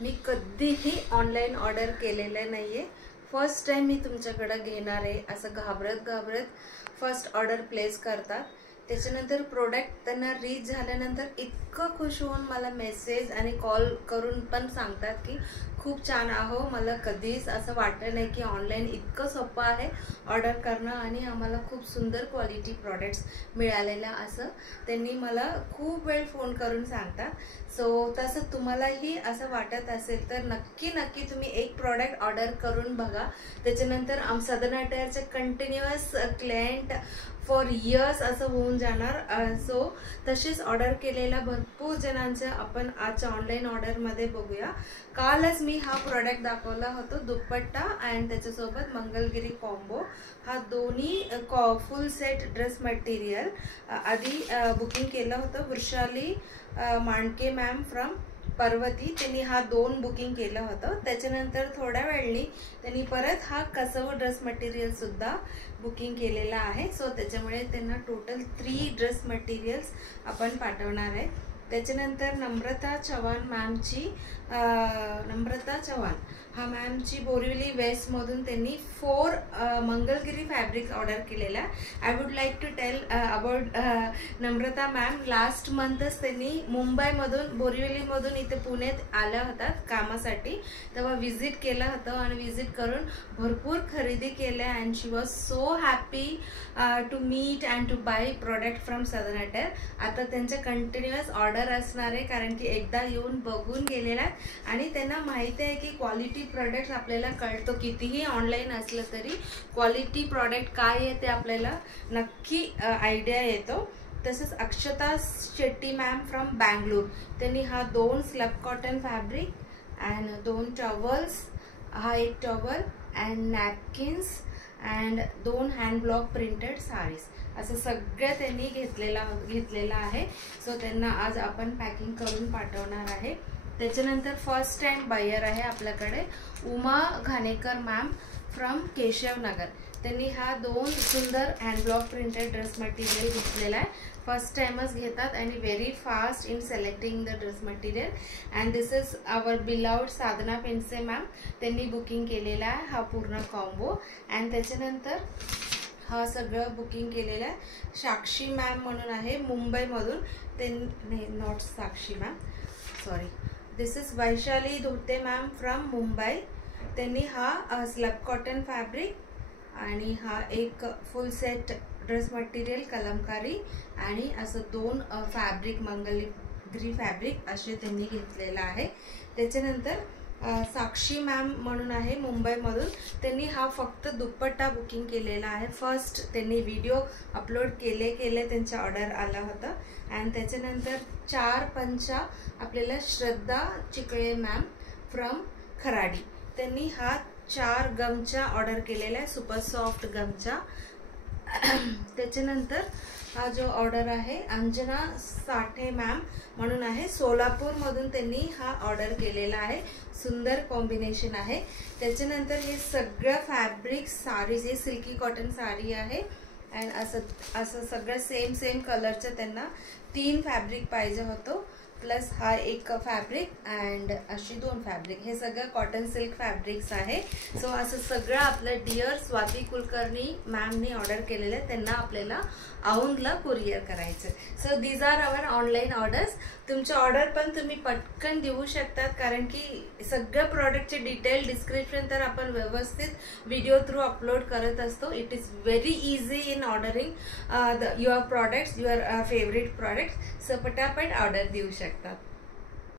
मी कधीही online order केलेलं नाहीये। फर्स्ट टाइम मी तुमच्याकडे घेणार आहे। असं घाबरत फर्स्ट ऑर्डर प्लेस करतात, त्याच्यानंतर प्रोडक्ट त्यांना रीच झाल्यानंतर इतकं खुश होऊन मला मेसेज आणि कॉल करून पण सांगतात की खूप छान आहो। मला कधीच असं वाटलं नाही की ऑनलाईन इतकं सोपं आहे ऑर्डर करणं आणि आम्हाला खूप सुंदर क्वालिटी प्रोडक्ट्स मिळालेल्या असं त्यांनी मला खूप वेळ फोन करून सांगतात। सो तसं तुम्हालाही असं वाटत असेल तर नक्की तुम्ही एक प्रोडक्ट ऑर्डर करून बघा। त्याच्यानंतर सदर्न टायरचे कंटिन्युअस क्लायंट फॉर इयर्स असं होऊन जाणार। सो तसेच ऑर्डर केलेल्या भरपूर जणांचे आपण आजच्या ऑनलाईन ऑर्डरमध्ये बघूया। कालच मी हा प्रोडक्ट दाखवला होता, दुपट्टा आणि त्याच्यासोबत मंगलगिरी कॉम्बो। हा दोन्ही फुल सेट ड्रेस मटेरियल आधी बुकिंग केलं होतं। वृषाली मांडके मॅम फ्रॉम पर्वती, त्यांनी हा 2 बुकिंग केलं होतं। त्याच्यानंतर थोड्या वेळाने त्यांनी परत हा कसव ड्रेस मटेरियल सुद्धा बुकिंग केलेला आहे। सो त्याच्यामुळे त्यांना टोटल 3 ड्रेस मटेरियल्स आपण पाठवणार आहे। त्याच्यानंतर नम्रता चव्हाण मॅमची नम्रता चव्हाण हा मॅमची बोरिवली वेस्ट मधून त्यांनी 4 मंगलगिरी फॅब्रिक ऑर्डर केलेला। I would like to tell about Namrata ma'am. Last मंथच त्यांनी मुंबईमधून बोरिवलीमधून इथे पुण्यात आल्या होत्या कामासाठी, तेव्हा विजिट केलं होतं आणि विजिट करून भरपूर खरेदी केल्या and she was so happy to meet and to buy product from southern attire. आता त्यांचे कंटिन्युअस ऑर्डर असणार आहे कारण की एकदा येऊन बघून गेलेला आणि त्यांना माहिती आहे की क्वालिटी प्रोडक्ट आपल्याला कळतो, कितीही ऑनलाईन असलं तरी क्वालिटी प्रोडक्ट काय आहे ते आपल्याला नक्की आयडिया येतो। तसंच अक्षता शेट्टी मॅम फ्रॉम बँगलोर, त्यांनी हा 2 slub cotton fabric and 2 towels, हा एक towel and napkins and 2 hand block printed sarees असं सगळं त्यांनी घेतलेला आहे। सो त्यांना आज आपण पॅकिंग करून पाठवणार आहे। त्याच्यानंतर फर्स्ट टाइम बायर आहे आपल्याकडे उमा घाणेकर मॅम फ्रॉम केशवनगर, त्यांनी हा 2 सुंदर hand block printed dress material घेतलेला आहे। फर्स्ट टाइमच घेतात आणि very fast in selecting the dress material and this is our beloved Sadhana Pendse ma'am, त्यांनी बुकिंग केलेला आहे हा पूर्ण कॉम्बो। अँड त्याच्यानंतर हा सगळं बुकिंग केलेला आहे साक्षी मॅम म्हणून आहे मुंबईमधून, त्यांनी not Sakshi ma'am sorry, this is Vaishali धोते मॅम फ्रॉम मुंबई, त्यांनी हा स्लब कॉटन फॅब्रिक आणि हा एक फुल सेट ड्रेस मटेरियल कलमकारी आणि असं 2 फॅब्रिक मंगलगिरी फॅब्रिक असे त्यांनी घेतलेला आहे। त्याच्यानंतर साक्षी मॅम म्हणून आहे मुंबईमधून, त्यांनी हा फक्त दुपट्टा बुकिंग केलेला आहे। फर्स्ट त्यांनी व्हिडिओ अपलोड केले त्यांचा ऑर्डर आला होता। अँड त्याच्यानंतर 4 पंचा आपल्याला श्रद्धा चिकळे मॅम फ्रॉम खराडी, त्यांनी हा 4 गमचा ऑर्डर केलेला आहे, सुपर सॉफ्ट गमचा। त्याच्यानंतर हा जो ऑर्डर आहे अंजना साठे मॅम म्हणून आहे सोलापूर मधून, त्यांनी हा ऑर्डर केलेला आहे। सुंदर कॉम्बिनेशन आहे। त्याच्यानंतर हे सगळं फॅब्रिक साडीज, हे सिल्की कॉटन साडी आहे अँड असं सगळं सेम कलरचं त्यांना 3 फॅब्रिक पाहिजे होतं, प्लस हा एक फॅब्रिक अँड अशी 2 फॅब्रिक, हे सगळं कॉटन सिल्क फॅब्रिक्स आहे। सो असं सगळं आपलं डिअर स्वाती कुलकर्णी मॅमनी ऑर्डर केलेलं आहे, त्यांना आपल्याला औंधला कुरिअर करायचं। So these are our online orders. तुमचे ऑर्डर पण तुम्ही पटकन देऊ शकतात कारण की सगळं प्रोडक्टचे डिटेल डिस्क्रिप्शन तर आपण व्यवस्थित व्हिडिओ थ्रू अपलोड करत असतो। It is very easy in ordering your products, your favourite products. So पटापट ऑर्डर देऊ शकतात।